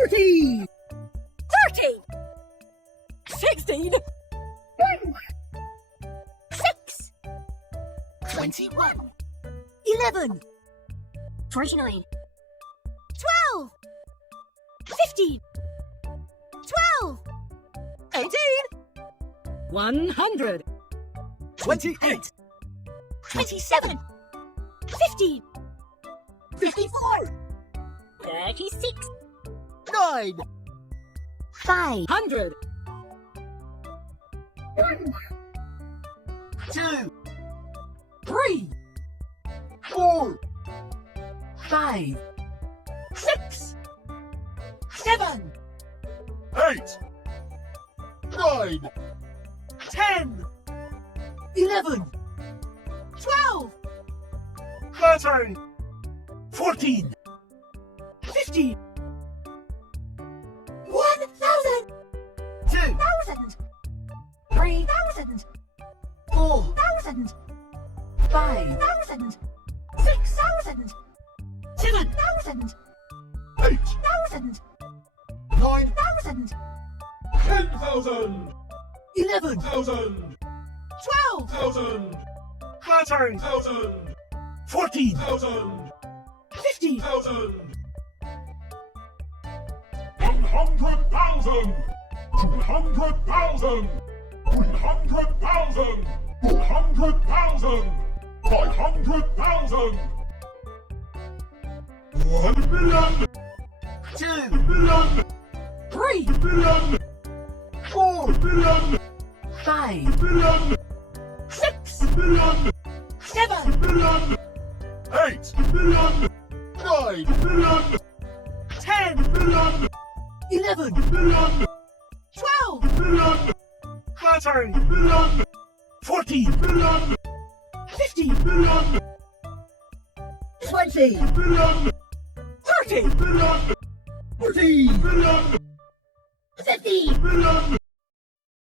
40. 30. 16. 6. 21. 11. 49. 12. 15. 12. 18. 100. 28. 27. 50. 54. 36. 9. 500. 1. 2. 3. 4. 5. 6. 7. 8. 9. 10. 11. 12. 13. 14. 15. 1,000. 2,000. 3,000. 4,000. 5,000. 6,000. 7,000. 8,000. 9,000. 10,000, 11,000. 12,000. 13,000. 14,000. 15,000. 100,000, 200,000, 300,000, 400,000, 500,000, 1 million, 2 million, 3 million, 4 million, 5 million, 6 million, 7 million, 8 million, 9 million, 10 million, 11 million, 12 million, 13 million, 14 million, 15 million, 20 million, 30 million, 40 million, 50 million,